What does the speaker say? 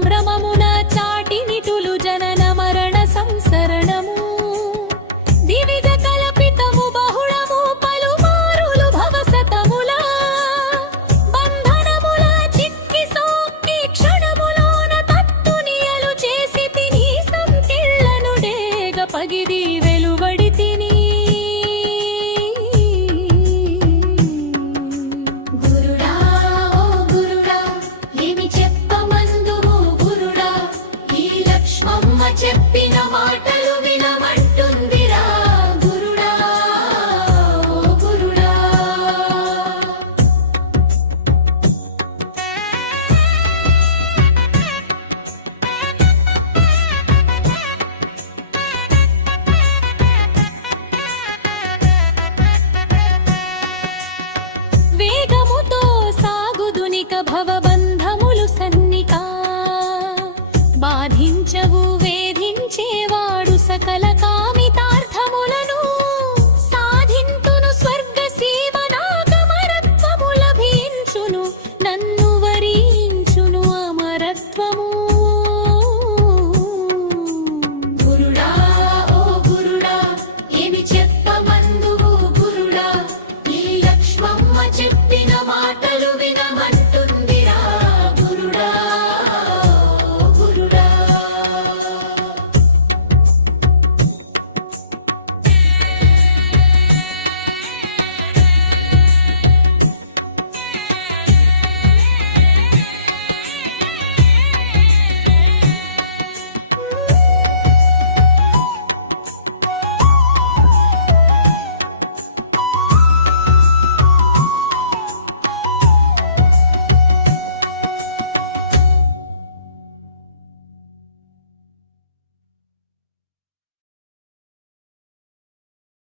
సంభ్రమమున చాటినిటులు జనన మరణ సంసరణము దివిజ కల్పితము బహుళము పలుమారులు భవసతముల బంధనముల చిక్కి సోక్కి క్షణములోన తత్తునియలు చేసి తిని సంతిళ్ళను డేగ పగిది వెలువడి తిని గురుడా ఓ గురుడా ఏమి చెప్పమందువు గురుడా ఈ లక్ష్మమ్మ చెప్పిన మాటలు వినమంటుందిరా గురుడా ఓ గురుడా వేగముతో సాగుదునిక భవబంధములు సన్నికా బాధించవు